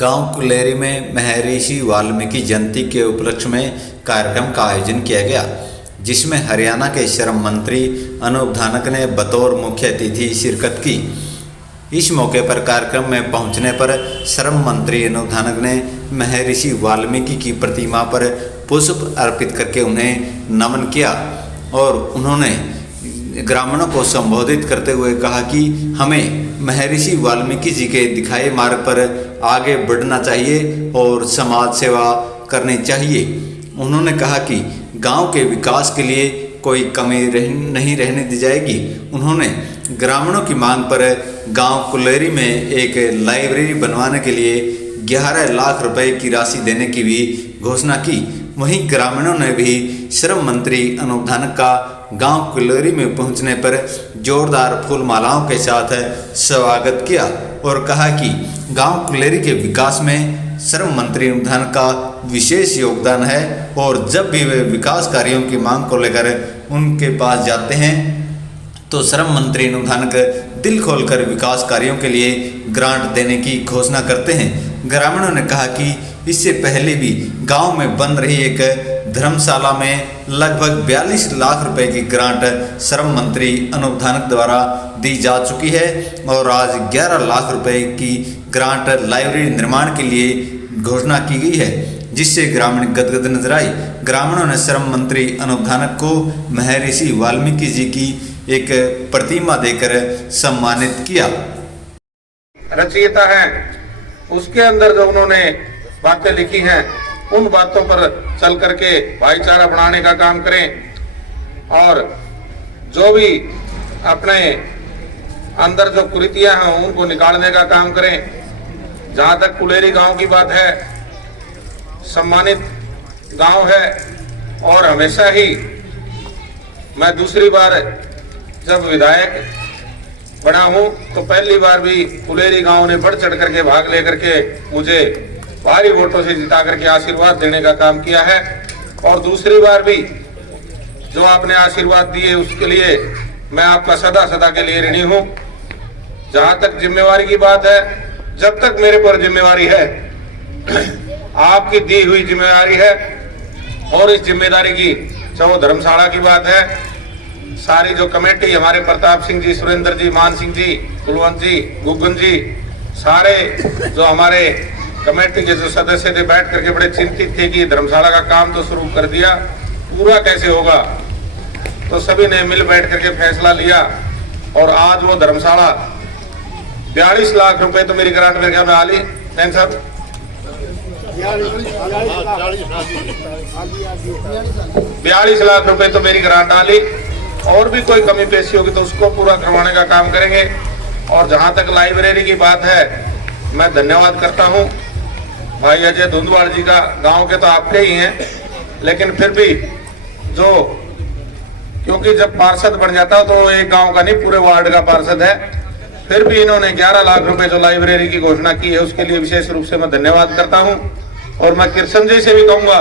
गांव कुलेरी में महर्षि वाल्मीकि जयंती के उपलक्ष्य में कार्यक्रम का आयोजन किया गया, जिसमें हरियाणा के श्रम मंत्री अनूप धानक ने बतौर मुख्य अतिथि शिरकत की। इस मौके पर कार्यक्रम में पहुंचने पर श्रम मंत्री अनूप धानक ने महर्षि वाल्मीकि की प्रतिमा पर पुष्प अर्पित करके उन्हें नमन किया और उन्होंने ग्रामीणों को संबोधित करते हुए कहा कि हमें महर्षि वाल्मीकि जी के दिखाए मार्ग पर आगे बढ़ना चाहिए और समाज सेवा करनी चाहिए। उन्होंने कहा कि गांव के विकास के लिए कोई कमी नहीं रहने दी जाएगी। उन्होंने ग्रामीणों की मांग पर गांव कुलेरी में एक लाइब्रेरी बनवाने के लिए 11 लाख रुपए की राशि देने की भी घोषणा की। वहीं ग्रामीणों ने भी श्रम मंत्री अनूप धानक का गांव कुलेरी में पहुंचने पर जोरदार फूल मालाओं के साथ स्वागत किया और कहा कि गांव कुलेरी के विकास में श्रम मंत्री अनूप धानक का विशेष योगदान है और जब भी वे विकास कार्यों की मांग को लेकर उनके पास जाते हैं तो श्रम मंत्री अनूप धानक दिल खोलकर विकास कार्यों के लिए ग्रांट देने की घोषणा करते हैं। ग्रामीणों ने कहा कि इससे पहले भी गांव में बन रही एक धर्मशाला में लगभग 42 लाख रुपए की ग्रांट श्रम मंत्री अनूप धानक द्वारा दी जा चुकी है और आज 11 लाख रुपए की ग्रांट लाइब्रेरी निर्माण के लिए घोषणा की गई है, जिससे ग्रामीण गदगद नजर आई। ग्रामीणों ने श्रम मंत्री अनूप धानक को महर्षि वाल्मीकि जी की एक प्रतिमा देकर सम्मानित किया। रचयिता है, उसके अंदर जो उन्होंने बातें लिखी हैं उन बातों पर चल करके भाईचारा बढ़ाने का काम करें और जो भी अपने अंदर जो कुरीतियां हैं उनको निकालने का काम करें। जहां तक कुलेरी गांव की बात है, सम्मानित गांव है और हमेशा ही मैं दूसरी बार जब विधायक बना हूं तो पहली बार भी कुलेरी गांव ने बढ़ चढ़ करके भाग लेकर के मुझे भारी वोटों से जिता करके आशीर्वाद देने का काम किया है और दूसरी बार भी जो आपने आशीर्वाद दिए उसके लिए मैं आपका सदा सदा के लिए ऋणी हूं। जहां तक जिम्मेवारी की बात है, जब तक मेरे पर जिम्मेवारी है आपकी दी हुई जिम्मेवारी है और इस जिम्मेदारी की चाहे धर्मशाला की बात है, सारी जो कमेटी हमारे प्रताप सिंह जी, सुरेंद्र जी, मान सिंह जी, कुलवंत जी, गुगन जी, सारे जो हमारे कमेटी के जो सदस्य थे बैठ करके बड़े चिंतित थे कि धर्मशाला का काम तो शुरू कर दिया, पूरा कैसे होगा। तो सभी ने मिल बैठ करके फैसला लिया और आज वो धर्मशाला 42 लाख रुपए तो मेरी ग्रांट मेरे ख्याल में आली नैन साहब 42 लाख रुपए तो मेरी ग्रांट आली और भी कोई कमी पेशी होगी तो उसको पूरा करवाने का काम करेंगे। और जहां तक लाइब्रेरी की बात है, मैं धन्यवाद करता हूं भाई अजय धुंधवाड़ जी का। गांव के तो आपके ही हैं, लेकिन फिर भी जो क्योंकि जब पार्षद बन जाता है तो एक गांव का नहीं पूरे वार्ड का पार्षद है, फिर भी इन्होंने 11 लाख रुपए जो लाइब्रेरी की घोषणा की है उसके लिए विशेष रूप से मैं धन्यवाद करता हूं। और मैं कृष्ण जी से भी कहूंगा